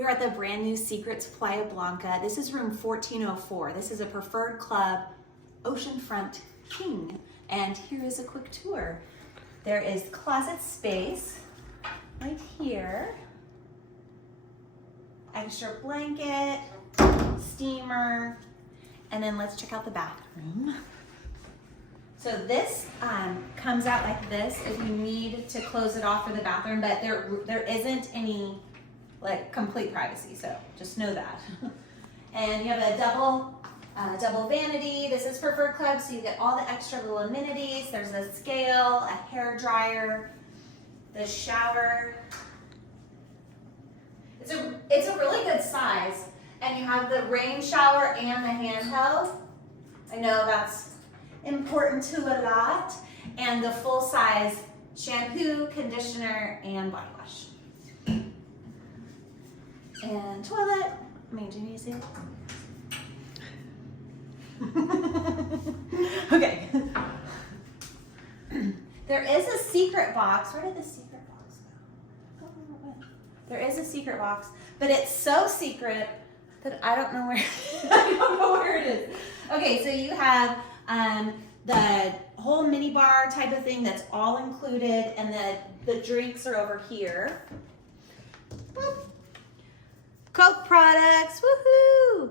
We're at the brand new Secrets Playa Blanca. This is room 1404. This is a preferred club, Oceanfront King. And here is a quick tour. There is closet space right here. Extra blanket, steamer, and then let's check out the bathroom. So this comes out like this if you need to close it off for the bathroom, but there isn't any like complete privacy, so just know that. And you have a double vanity. This is preferred club, so you get all the extra little amenities. There's a scale, a hair dryer, the shower. It's a really good size, and you have the rain shower and the handheld. I know that's important to a lot, and the full size shampoo, conditioner, and body wash. And toilet. I mean, do you need to see it? Okay. There is a secret box. Where did the secret box go? There is a secret box, but it's so secret that I don't know where I don't know where it is. Okay, so you have the whole mini bar type of thing that's all included, and the drinks are over here. Boop. Coke products, woohoo!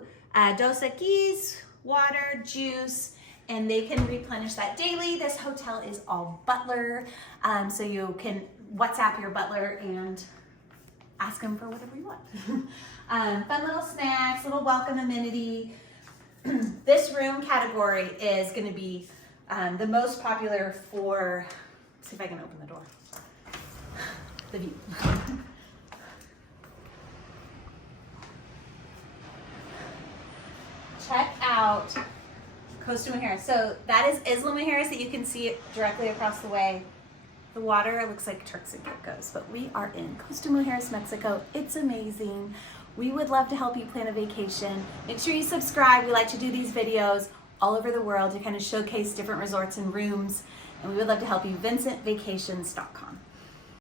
Dos Equis, water, juice, and they can replenish that daily. This hotel is all butler, so you can WhatsApp your butler and ask them for whatever you want. Fun little snacks, little welcome amenity. This room category is going to be the most popular for, let's see if I can open the door, the view. Check out Costa Mujeres. So that is Isla Mujeres that you can see it directly across the way. The water looks like Turks and Caicos, but we are in Costa Mujeres, Mexico. It's amazing. We would love to help you plan a vacation. Make sure you subscribe. We like to do these videos all over the world to kind of showcase different resorts and rooms, and we would love to help you. VincentVacations.com.